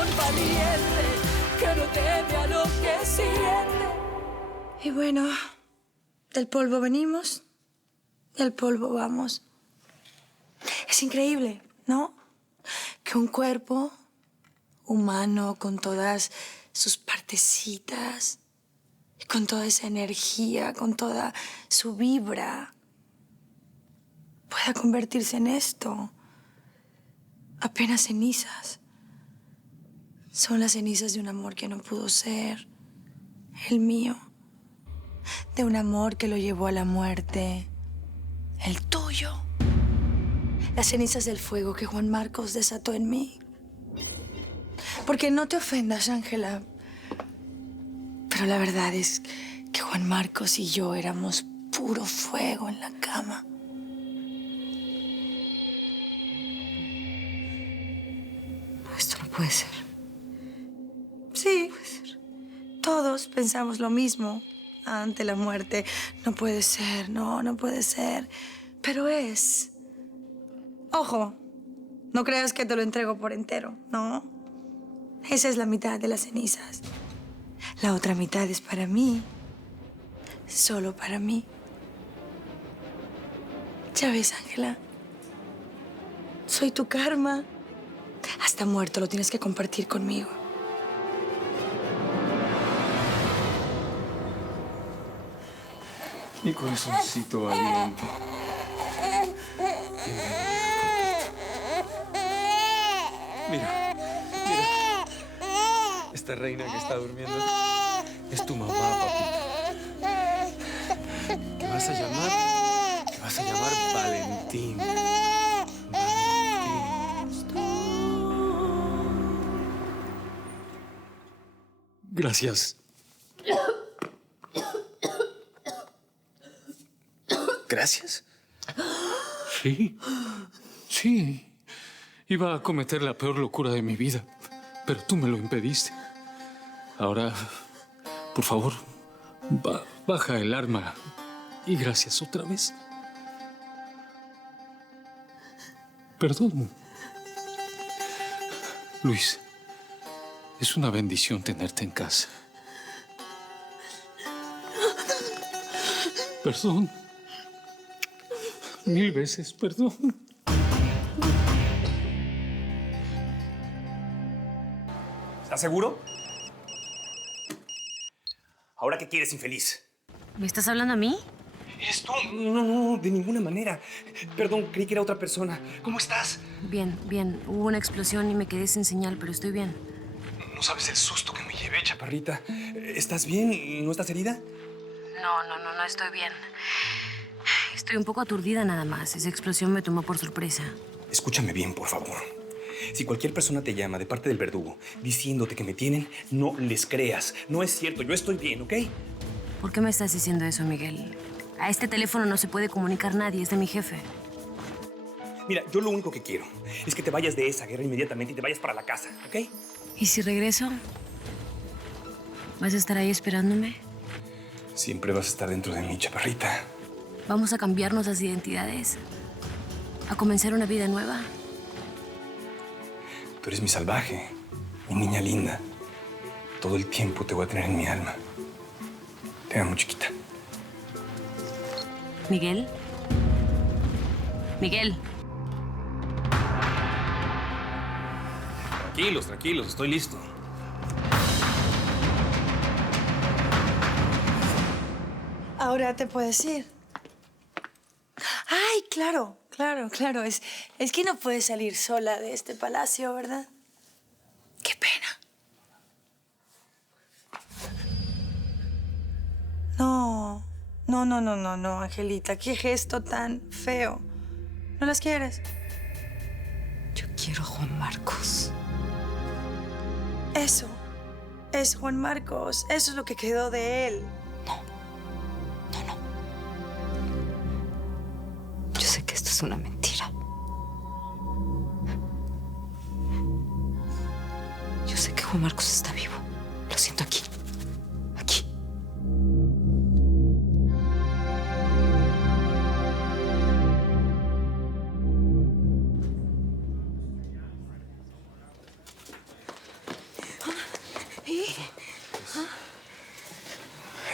un valiente que no teme a lo que siente. Y bueno, del polvo venimos y al polvo vamos. Es increíble, ¿no? Que un cuerpo humano con todas sus partecitas, con toda esa energía, con toda su vibra, pueda convertirse en esto. Apenas cenizas. Son las cenizas de un amor que no pudo ser el mío. De un amor que lo llevó a la muerte. El tuyo. Las cenizas del fuego que Juan Marcos desató en mí. Porque no te ofendas, Ángela, pero la verdad es que Juan Marcos y yo éramos puro fuego en la cama. Esto no puede ser. Sí, todos pensamos lo mismo ante la muerte. No puede ser, no puede ser. Pero es. Ojo, no creas que te lo entrego por entero, ¿no? Esa es la mitad de las cenizas. La otra mitad es para mí. Solo para mí. Ya ves, Ángela. Soy tu karma. Hasta muerto lo tienes que compartir conmigo. Mi corazoncito valiente. Mira, mira. Esta reina que está durmiendo es tu mamá, papito. ¿Qué vas a llamar? ¿Qué vas a llamar? Valentín. Valentín. Gracias. ¿Gracias? Sí. Sí. Iba a cometer la peor locura de mi vida, pero tú me lo impediste. Ahora, por favor, baja el arma y gracias otra vez. Perdón. Luis, es una bendición tenerte en casa. Perdón. 1000 veces perdón. ¿Estás seguro? ¿Ahora qué quieres, infeliz? ¿Me estás hablando a mí? ¿Eres tú? No, de ninguna manera. Perdón, creí que era otra persona. ¿Cómo estás? Bien, bien. Hubo una explosión y me quedé sin señal, pero estoy bien. No sabes el susto que me llevé, chaparrita. ¿Estás bien? ¿No estás herida? No estoy bien. Estoy un poco aturdida nada más. Esa explosión me tomó por sorpresa. Escúchame bien, por favor. Si cualquier persona te llama de parte del verdugo diciéndote que me tienen, no les creas. No es cierto, yo estoy bien, ¿ok? ¿Por qué me estás diciendo eso, Miguel? A este teléfono no se puede comunicar nadie, es de mi jefe. Mira, yo lo único que quiero es que te vayas de esa guerra inmediatamente y te vayas para la casa, ¿ok? ¿Y si regreso? ¿Vas a estar ahí esperándome? Siempre vas a estar dentro de mí, chaparrita. ¿Vamos a cambiarnos las identidades? ¿A comenzar una vida nueva? Tú eres mi salvaje, mi niña linda. Todo el tiempo te voy a tener en mi alma. Te amo, chiquita. ¿Miguel? ¿Miguel? Tranquilos, estoy listo. Ahora te puedes ir. Ay, claro. Es que no puedes salir sola de este palacio, ¿verdad? Qué pena. No, Angelita. Qué gesto tan feo. ¿No las quieres? Yo quiero a Juan Marcos. Eso es Juan Marcos. Eso es lo que quedó de él. No. Yo sé que esto es una mentira. Yo sé que Juan Marcos está vivo. Lo siento aquí. Aquí.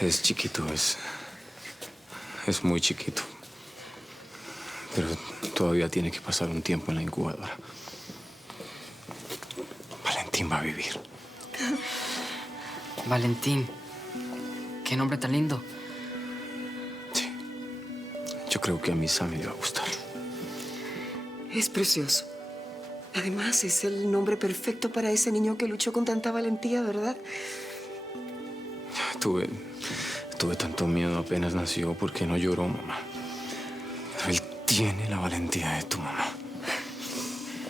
Es chiquito, es muy chiquito. Pero todavía tiene que pasar un tiempo en la incubadora. Valentín va a vivir. Valentín. Qué nombre tan lindo. Sí. Yo creo que a mi Sammy le va a gustar. Es precioso. Además, es el nombre perfecto para ese niño que luchó con tanta valentía, ¿verdad? Tuve tanto miedo apenas nació porque no lloró, mamá. Pero él tiene la valentía de tu mamá.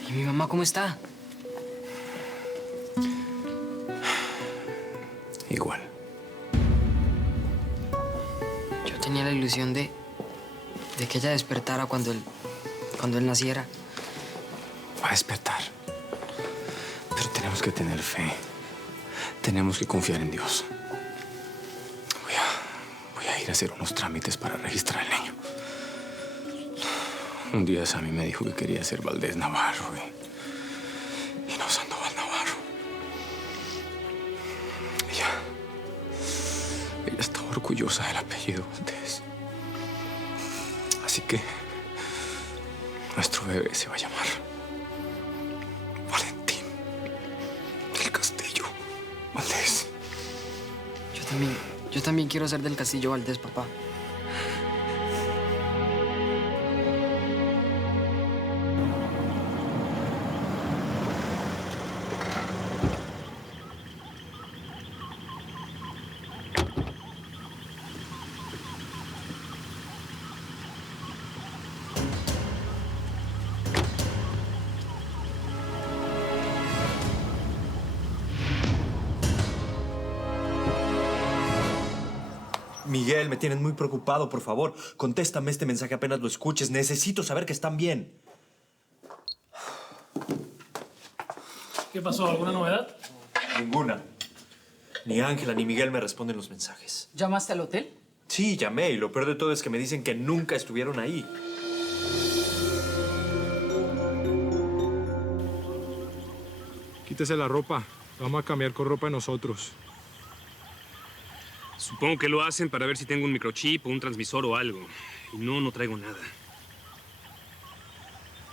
¿Y mi mamá cómo está? Igual. Yo tenía la ilusión de que ella despertara cuando él naciera. Va a despertar. Pero tenemos que tener fe. Tenemos que confiar en Dios. Voy a ir a hacer unos trámites para registrar al niño. Un día Sammy me dijo que quería ser Valdés Navarro y no Sandoval Navarro. Ella estaba orgullosa del apellido Valdés. Así que nuestro bebé se va a llamar Valentín del Castillo Valdés. Yo también quiero ser del Castillo Valdés, papá. Miguel, me tienes muy preocupado, por favor. Contéstame este mensaje apenas lo escuches. Necesito saber que están bien. ¿Qué pasó? ¿Alguna novedad? Ninguna. Ni Ángela ni Miguel me responden los mensajes. ¿Llamaste al hotel? Sí, llamé y lo peor de todo es que me dicen que nunca estuvieron ahí. Quítese la ropa. Vamos a cambiar con ropa de nosotros. Supongo que lo hacen para ver si tengo un microchip o un transmisor o algo. Y no traigo nada.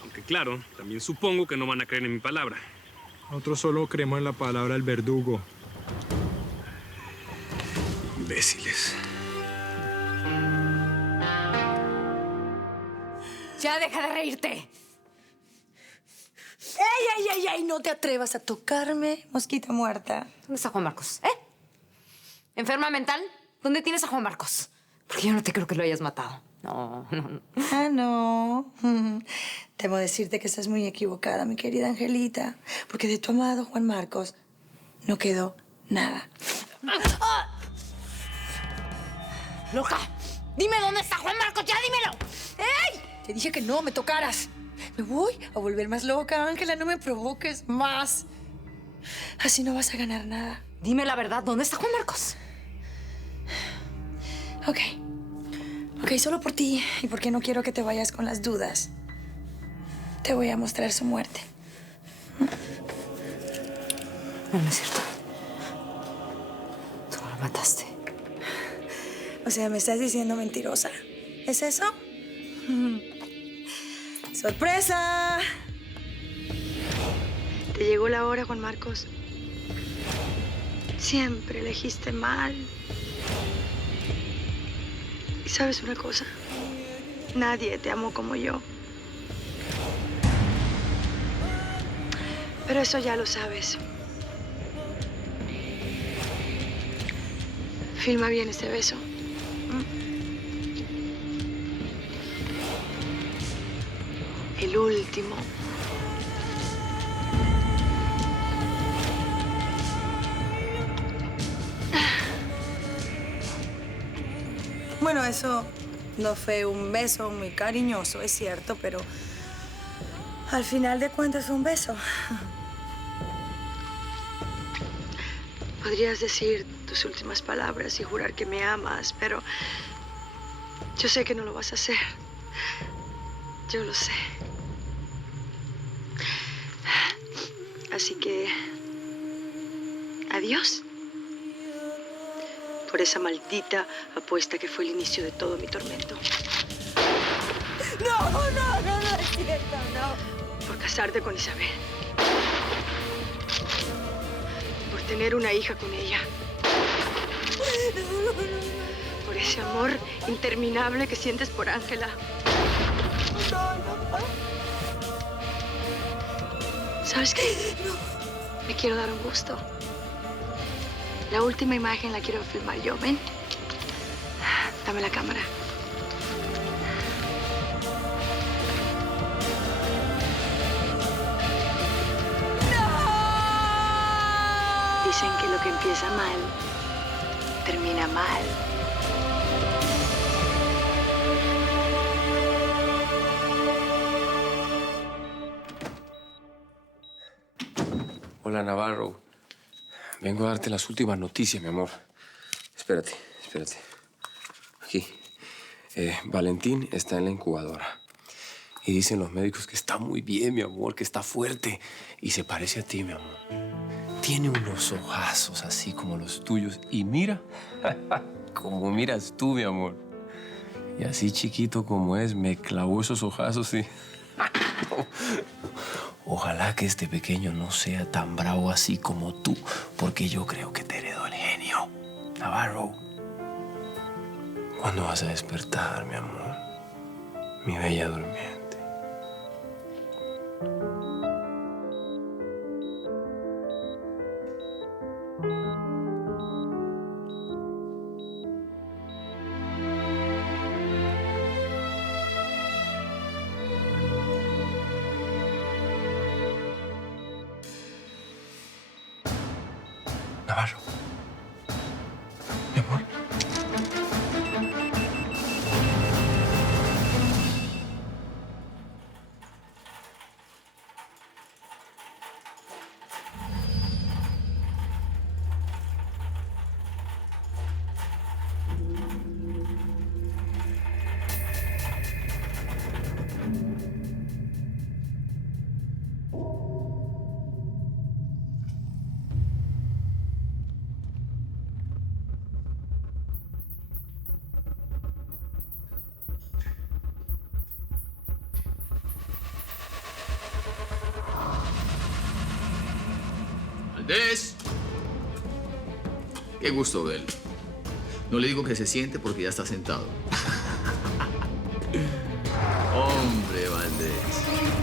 Aunque claro, también supongo que no van a creer en mi palabra. Nosotros solo creemos en la palabra del verdugo. Imbéciles. Ya deja de reírte. ¡Ey! No te atrevas a tocarme, mosquita muerta. ¿Dónde está Juan Marcos? ¿Enferma mental? ¿Dónde tienes a Juan Marcos? Porque yo no te creo que lo hayas matado. No. Ah, no. Temo decirte que estás muy equivocada, mi querida Angelita. Porque de tu amado Juan Marcos no quedó nada. ¡Loca! ¡Dime dónde está Juan Marcos! ¡Ya dímelo! ¡Ey! Te dije que no me tocaras. Me voy a volver más loca, Ángela. No me provoques más. Así no vas a ganar nada. Dime la verdad, ¿dónde está Juan Marcos? Ok, solo por ti y porque no quiero que te vayas con las dudas. Te voy a mostrar su muerte. No es cierto. Tú lo mataste. O sea, me estás diciendo mentirosa. ¿Es eso? ¡Sorpresa! Te llegó la hora, Juan Marcos. Siempre elegiste mal. Y sabes una cosa, nadie te amó como yo. Pero eso ya lo sabes. Filma bien este beso. El último. Bueno, eso no fue un beso muy cariñoso, es cierto, pero al final de cuentas fue un beso. Podrías decir tus últimas palabras y jurar que me amas, pero yo sé que no lo vas a hacer. Yo lo sé. Así que, adiós. por esa maldita apuesta que fue el inicio de todo mi tormento. No es cierto, no. Por casarte con Isabel. Por tener una hija con ella. Por ese amor interminable que sientes por Ángela. ¿Sabes qué? Me quiero dar un gusto. La última imagen la quiero filmar yo. Ven. Dame la cámara. Dicen que lo que empieza mal, termina mal. Hola, Navarro. Vengo a darte las últimas noticias, mi amor. Espérate. Aquí. Valentín está en la incubadora. Y dicen los médicos que está muy bien, mi amor, que está fuerte. Y se parece a ti, mi amor. Tiene unos ojazos así como los tuyos. Y mira, como miras tú, mi amor. Y así chiquito como es, me clavó esos ojazos y... Ojalá que este pequeño no sea tan bravo así como tú, porque yo creo que te heredó el genio. Navarro, ¿cuándo vas a despertar, mi amor? Mi bella durmiente. Navarro. Mi amor. Valdés. Qué gusto verlo. No le digo que se siente porque ya está sentado. Hombre, Valdés.